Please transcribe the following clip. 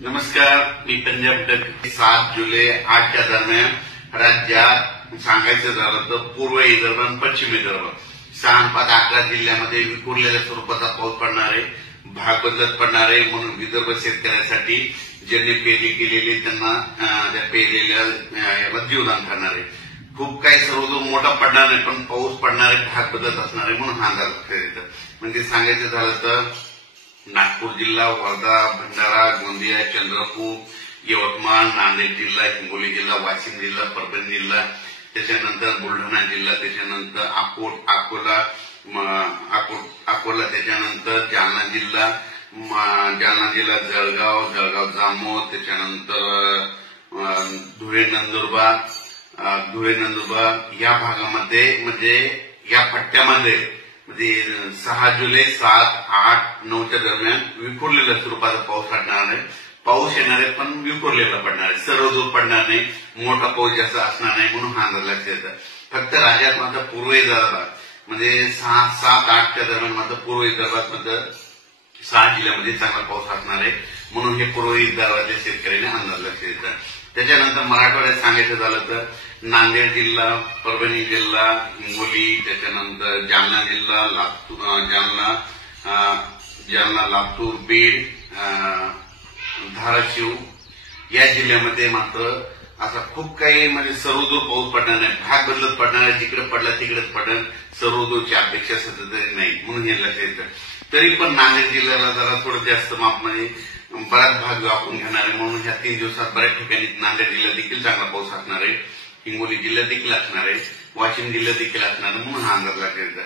नमस्कार, मी पंजाब डक 7 जुलै 8च्या दरम्यान राज्यात सांगायचं झालं तर पूर्व विदर्भ आणि पश्चिम विदर्भ 6 आणि 5 11 जिल्ह्यामध्ये विखुरलेल्या स्वरूपाचा पाऊस पडणार आहे. भाग बदलत पडणार आहे. म्हणून विदर्भ शेतकऱ्यांसाठी ज्यांनी पेरणी केलेली त्यांना त्या पेरलेल्या याला जीवदान करणार आहे. खूप काही सर्वदूर मोठा पडणार नाही, पण पाऊस पडणार आहे, भाग बदलत असणार आहे. म्हणून हा अंदाज येतं. म्हणजे सांगायचं झालं तर नागपूर जिल्हा, वर्धा, भंडारा, गोंदिया, चंद्रपूर, यवतमाळ, नांदेड जिल्हा, हिंगोली जिल्हा, वाशिम जिल्हा, परभणी जिल्हा, त्याच्यानंतर बुलढाणा जिल्हा, त्याच्यानंतर अकोला, त्याच्यानंतर जालना जिल्हा, जळगाव जामोद, त्याच्यानंतर धुळे नंदुरबार या भागामध्ये म्हणजे या पट्ट्यामध्ये म्हणजे 6 जुलै 7, 8, 9च्या दरम्यान विखुरलेल्या स्वरूपाचा पाऊस पडणार आहे. पाऊस येणार आहे, पण विखुरलेला पडणार आहे. सर्वदूर पडणार नाही, मोठा पाऊस जास्त असणार नाही. म्हणून हा अंदाज लक्षात येतं. फक्त राज्यात मात्र पूर्व विदर्भात म्हणजे 6, 7, 8च्या दरम्यान मात्र पूर्व विदर्भात मात्र 6 जिल्ह्यामध्ये चांगला पाऊस असणार आहे. म्हणून हे पूर्व विदर्भातल्या शेतकऱ्यांना अंदाज लक्षात येतं. त्याच्यानंतर मराठवाड्यात सांगायचं झालं तर नांदेड जिल्हा, परभणी जिल्हा, हिंगोली, त्याच्यानंतर जालना जिल्हा, लातूर, बीड, धाराशिव या जिल्ह्यामध्ये मात्र असा खूप काही म्हणजे सर्वदूर पाऊस पडणार नाही. भाग बदलत पडणार आहे. जिकडे पडला तिकडेच पडेल. सर्वदूरची अपेक्षा सतत नाही. म्हणून हे लक्षात येतं. तरी पण नांदेड जिल्ह्याला जरा थोडं जास्त मापमध्ये बराच भाग व्यापून घेणार आहे. म्हणून ह्या 3 दिवसात बऱ्याच ठिकाणी नांदेड जिल्ह्यात देखील चांगला पाऊस असणार आहे. हिंगोली जिल्ह्यात देखील असणार आहे. वाशिम जिल्ह्यात देखील असणार आहे. म्हणून हा अंदाज लक्षात येतं.